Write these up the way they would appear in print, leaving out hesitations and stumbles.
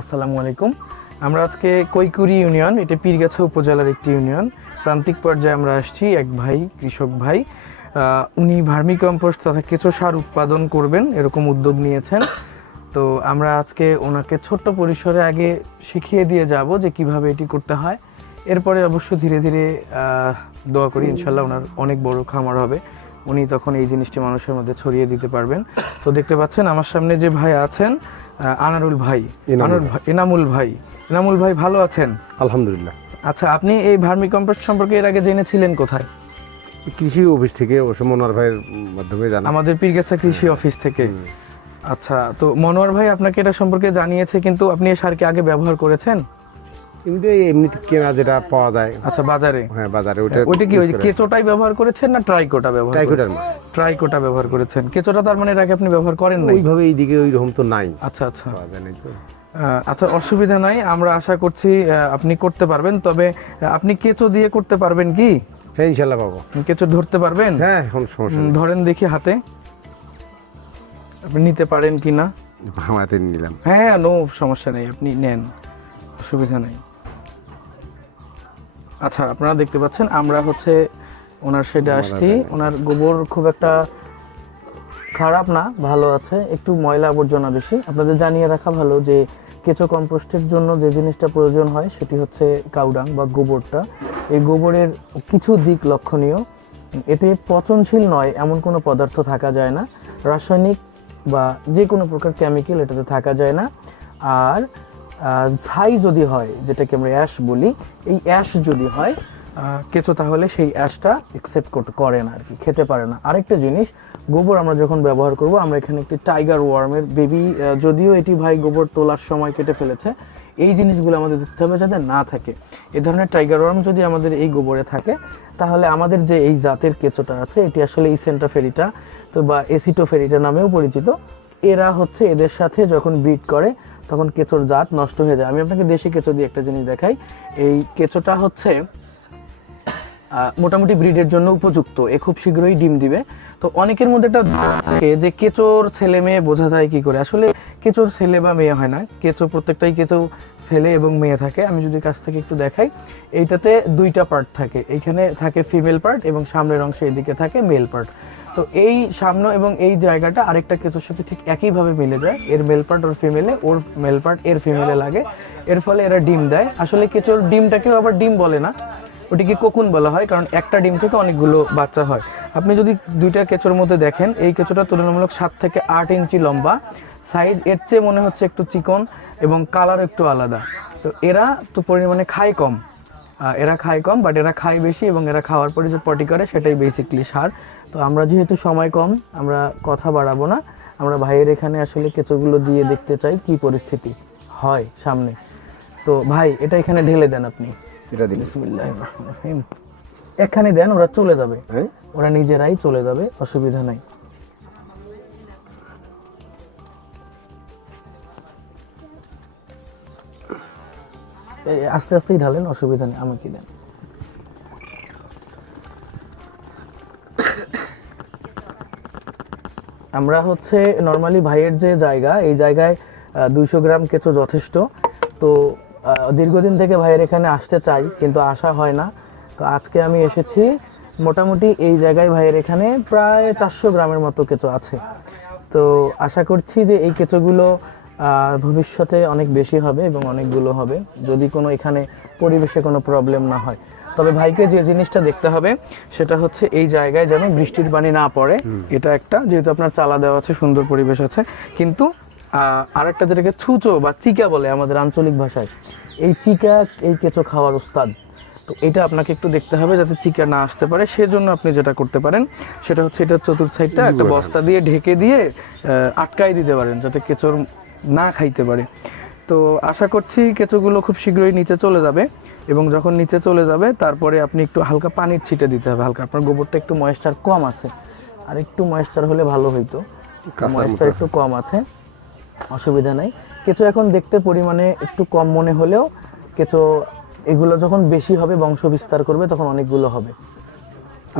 আসসালামু আলাইকুম। আমরা আজকে কৈকুরি ইউনিয়ন, এটা পীরগাছা উপজেলার একটি ইউনিয়ন। প্রান্তিক পর্যায়ে আমরা আসছি। এক ভাই, কৃষক ভাই, উনি ভার্মি কম্পোস্ট তথা কেঁচো সার উৎপাদন করবেন এরকম উদ্যোগ নিয়েছেন। তো আমরা আজকে ওনাকে ছোট্ট পরিসরে আগে শিখিয়ে দিয়ে যাব যে কিভাবে এটি করতে হয়। এরপরে অবশ্য ধীরে ধীরে দোয়া করি ইনশাল্লাহ ওনার অনেক বড় খামার হবে, উনি তখন এই জিনিসটি মানুষের মধ্যে ছড়িয়ে দিতে পারবেন। তো দেখতে পাচ্ছেন আমার সামনে যে ভাই আছেন, আনারুল ভাই, এনামুল ভাই ভালো আছেন? আলহামদুলিল্লাহ। আচ্ছা, আপনি এই ভার্মি কম্পোস্ট সম্পর্কে এর আগে জেনেছিলেন কোথায়? কৃষি অফিস থেকে, মনোয়ার ভাইয়ের মাধ্যমে জানা। আমাদের পীরগাছা কৃষি অফিস থেকে। আচ্ছা, তো মনোয়ার ভাই আপনাকে এটা সম্পর্কে জানিয়েছে, কিন্তু আপনি এই সারকে আগে ব্যবহার করেছেন? এমনি কেনা যেটা পাওয়া যায়। আচ্ছা, বাজারে? হ্যাঁ, বাজারে। ওইটা কি ওই কেঁচোটাই ব্যবহার করেছেন না ট্রাইকোটা ব্যবহার? ট্রাইকোটা ব্যবহার করেছেন। কেঁচোটা তার মানে এর আগে আপনি ব্যবহার করেন না? ওইভাবে এইদিকে ওইরকম তো নাই। আচ্ছা আচ্ছা, আচ্ছা, অসুবিধা নাই। আমরা আশা করছি আপনি করতে পারবেন। তবে আপনি কেঁচো দিয়ে করতে পারবেন কি? হ্যাঁ, ইনশাআল্লাহ পাবো। কেঁচো ধরতে পারবেন? হ্যাঁ, এখন সমস্যা নেই। ধরেন দেখি হাতে, আপনি নিতে পারেন কিনা। হাতে নিলাম। হ্যাঁ, নো সমস্যা নেই, আপনি নেন, অসুবিধা নেই। আচ্ছা, আপনারা দেখতে পাচ্ছেন আমরা ওনার শেডে আসছি। ওনার গোবর খুব একটা খারাপ না, ভালো আছে, একটু ময়লা আবর্জনা বেশি। আপনাদের জানিয়ে রাখা ভালো যে কেঁচো কম্পোস্টের জন্য যে জিনিসটা প্রয়োজন হয় সেটি হচ্ছে কাউডাং বা গোবরটা। এই গোবরের কিছু দিক লক্ষণীয়। এতে পচনশীল নয় এমন কোনো পদার্থ থাকা যায় না, রাসায়নিক বা যে কোনো প্রকার কেমিক্যাল এটাতে থাকা যায় না। আর ছাই যদি হয়, যেটাকে আমরা অ্যাশ বলি, এই অ্যাশ যদি হয় কেঁচো, তাহলে সেই অ্যাশটা অ্যাকসেপ্ট করে না আর কি, খেতে পারে না। আরেকটা জিনিস, গোবর আমরা যখন ব্যবহার করব, আমরা এখানে একটি টাইগার ওয়ার্মের বেবি, যদিও এটি ভাই গোবর তোলার সময় কেটে ফেলেছে, এই জিনিসগুলো আমাদের দেখতে হবে যাতে না থাকে। এ ধরনের টাইগার ওয়ার্ম যদি আমাদের এই গোবরে থাকে, তাহলে আমাদের যে এই জাতের কেঁচোটা আছে, এটি আসলে ইসেন্টাফেরিটা তো বা এসিটোফেরিটা নামেও পরিচিত। এরা এদের সাথে যখন ব্রিড করে তখন কেঁচোর জাত নষ্ট হয়ে যায়। আমি আপনাকে দেশি কেঁচো দিয়ে একটা জিনিস দেখাই। এই কেঁচোটা মোটামুটি ব্রিডের জন্য উপযুক্ত, এ খুব শীঘ্রই ডিম দিবে। তো অনেকের মধ্যে একটা থাকে যে কেঁচোর ছেলে মেয়ে বোঝা যায় কি করে। আসলে কেঁচোর ছেলে বা মেয়ে হয় না, কেঁচো প্রত্যেকটাই কেঁচো ছেলে এবং মেয়ে থাকে। আমি যদি কাছ থেকে একটু দেখাই, এইটাতে দুইটা পার্ট থাকে, এইখানে থাকে ফিমেল পার্ট এবং সামনের অংশে এদিকে থাকে মেল পার্ট। তো এই সামনে এবং এই জায়গাটা আরেকটা কেঁচোর সাথে ঠিক একইভাবে মিলে যায়। এর মেল পার্ট ওর ফিমেলে, ওর মেল পার্ট এর ফিমেলে লাগে। এর ফলে এরা ডিম দেয়। আসলে কেঁচোর ডিমটাকেও আবার ডিম বলে না, ওটিকে কোকুন বলা হয়, কারণ একটা ডিম থেকে অনেকগুলো বাচ্চা হয়। আপনি যদি দুইটা কেঁচোর মধ্যে দেখেন, এই কেঁচোটা তুলনামূলক 7 থেকে 8 ইঞ্চি লম্বা সাইজ, এর চেয়ে মনে হচ্ছে একটু চিকন এবং কালার একটু আলাদা। তো এরা তো পরিমাণে খায় কম, বাট এরা খায় বেশি, এবং এরা খাওয়ার পরে যে পটি করে সেটাই বেসিকলি সার। তো আমরা যেহেতু সময় কম, আমরা কথা বাড়াবো না, আমরা ভাইয়ের এখানে আসলে কেঁচোগুলো দিয়ে দেখতে চাই কি পরিস্থিতি হয় সামনে। তো ভাই, এটা এখানে ঢেলে দেন আপনি। এখানে দেন, ওরা চলে যাবে, ওরা নিজেরাই চলে যাবে, অসুবিধা নাই। আস্তে আস্তেই ঢালেন, অসুবিধা নেই, আমাকে দেন। আমরা নর্মালি ভাইয়ের যে জায়গা, এই জায়গায় 200 গ্রাম কেঁচো যথেষ্ট। তো দীর্ঘদিন থেকে ভাইয়ের এখানে আসতে চাই, কিন্তু আসা হয় না। তো আজকে আমি এসেছি। মোটামুটি এই জায়গায় ভাইয়ের এখানে প্রায় 400 গ্রামের মতো কেঁচো আছে। তো আশা করছি যে এই কেঁচোগুলো ভবিষ্যতে অনেক বেশি হবে এবং অনেকগুলো হবে, যদি কোনো এখানে পরিবেশে কোনো প্রবলেম না হয়। তবে ভাইকে যে জিনিসটা দেখতে হবে সেটা এই জায়গায় যেন বৃষ্টির পানি না পড়ে। এটা একটা, যেহেতু আপনার চালা দেওয়া আছে, সুন্দর পরিবেশ আছে, কিন্তু আরেকটা যেটাকে ছুঁচো বা চিকা বলে আমাদের আঞ্চলিক ভাষায়, এই চিকা এই কেঁচো খাওয়ার উস্তাদ। তো এটা আপনাকে একটু দেখতে হবে যাতে চিকা না আসতে পারে। সেজন্য আপনি যেটা করতে পারেন সেটা এটা চতুর্থ সাইডটা একটা বস্তা দিয়ে ঢেকে দিয়ে আটকাই দিতে পারেন, যাতে কেঁচোর না খাইতে পারে। তো আশা করছি কেঁচোগুলো খুব শীঘ্রই নিচে চলে যাবে, এবং যখন নিচে চলে যাবে তারপরে আপনি একটু হালকা পানির ছিটে দিতে হবে। হালকা, আপনার গোবরটা একটু ময়েশ্চার কম আছে, আর একটু ময়েশ্চার হলে ভালো হইতো। ময়েশ্চার একটু কম আছে, অসুবিধা নাই। কেঁচো এখন দেখতে পরিমাণে একটু কম মনে হলেও কেঁচো এগুলো যখন বেশি হবে, বংশ বিস্তার করবে, তখন অনেকগুলো হবে।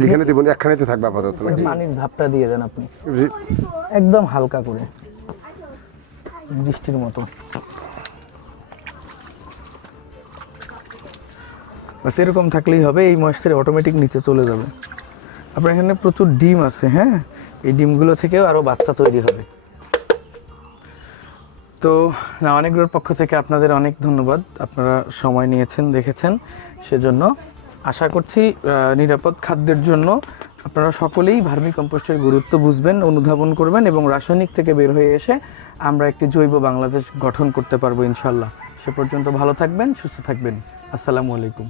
এখানে দেব, একখানেতে থাকবে আপাতত। পানির ঝাপটা দিয়ে দেন আপনি, একদম হালকা করে, বৃষ্টির মতো। বাস এরকম থাকলেই হবে, এই ময়েশ্চারে অটোমেটিক নিচে চলে যাবে। আপনার এখানে প্রচুর ডিম আছে, হ্যাঁ, এই ডিমগুলো থেকেও আরও বাচ্চা তৈরি হবে। তো না, অনেকগুলোর পক্ষ থেকে আপনাদের অনেক ধন্যবাদ, আপনারা সময় নিয়েছেন, দেখেছেন, সেজন্য আশা করছি নিরাপদ খাদ্যের জন্য আপনারা সকলেই ভার্মি কম্পোস্টের গুরুত্ব বুঝবেন, অনুধাবন করবেন এবং রাসায়নিক থেকে বের হয়ে এসে আমরা একটি জৈব বাংলাদেশ গঠন করতে পারবো ইনশাল্লাহ। সে পর্যন্ত ভালো থাকবেন, সুস্থ থাকবেন। আসসালামু আলাইকুম।